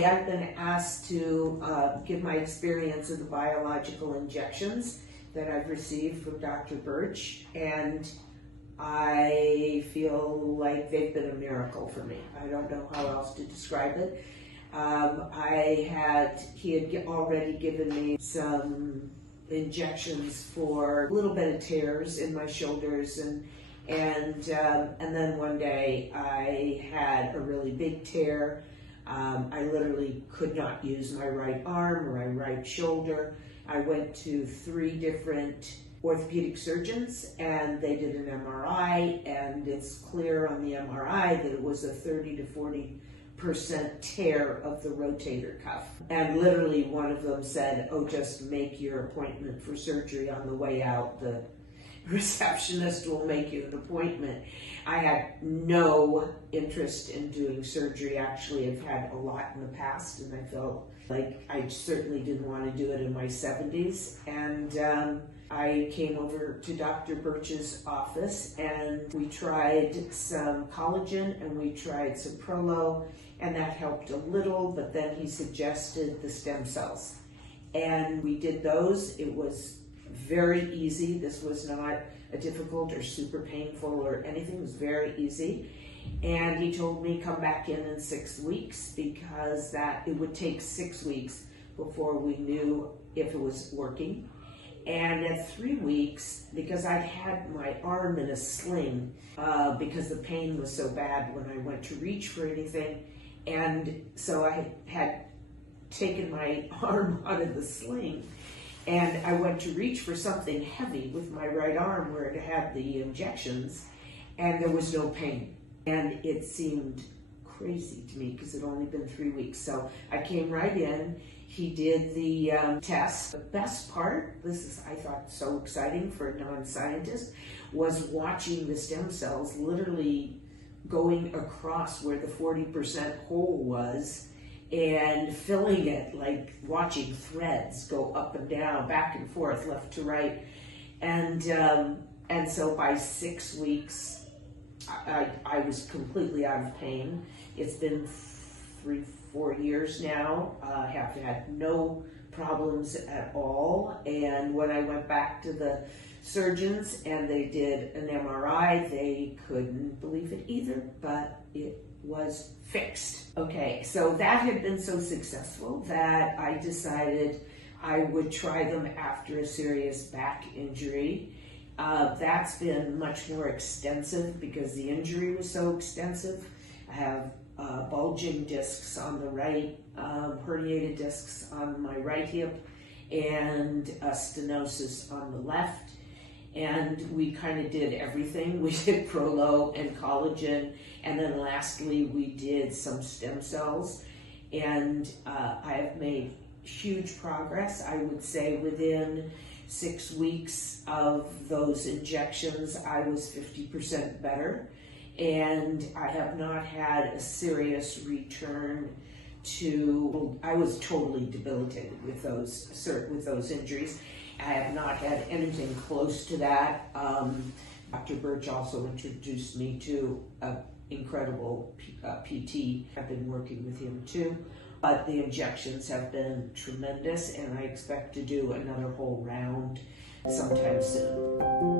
Today I've been asked to give my experience of the biological injections that I've received from Dr. Birch, and I feel like they've been a miracle for me. I don't know how else to describe it. He had already given me some injections for a little bit of tears in my shoulders, and then one day I had a really big tear. I literally could not use my right arm or my right shoulder. I went to 3 different orthopedic surgeons, and they did an MRI, and it's clear on the MRI that it was a 30 to 40% tear of the rotator cuff. And literally one of them said, "Oh, just make your appointment for surgery on the way out. The receptionist will make you an appointment." I had no interest in doing surgery. Actually, I've had a lot in the past, and I felt like I certainly didn't want to do it in my 70s. And I came over to Dr. Birch's office, and we tried some collagen and we tried some Prolo, and that helped a little, but then he suggested the stem cells. And we did those. It was very easy. This was not a difficult or super painful or anything. It was very easy. And he told me come back in 6 weeks, because it would take 6 weeks before we knew if it was working. And at 3 weeks, because I'd had my arm in a sling because the pain was so bad when I went to reach for anything, and so I had taken my arm out of the sling, and I went to reach for something heavy with my right arm where it had the injections, and there was no pain. And it seemed crazy to me because it had only been 3 weeks. So I came right in. He did the test. The best part, this is, I thought, so exciting for a non-scientist, was watching the stem cells literally going across where the 40% hole was and filling it, like watching threads go up and down, back and forth, left to right. And so by 6 weeks, I was completely out of pain. It's been 3-4 years now. I have had no problems at all. And when I went back to the surgeons and they did an MRI, they couldn't believe it either, but it was fixed. Okay, so that had been so successful that I decided I would try them after a serious back injury. That's been much more extensive because the injury was so extensive. I have bulging discs on the right, herniated discs on my right hip, and a stenosis on the left. And we kind of did everything. We did Prolo and collagen, and then lastly we did some stem cells. And I have made huge progress. I would say within 6 weeks of those injections, I was 50% better. And I have not had a serious return to, I was totally debilitated with those injuries. I have not had anything close to that. Dr. Birch also introduced me to an incredible PT. I've been working with him too. But the injections have been tremendous, and I expect to do another whole round sometime soon.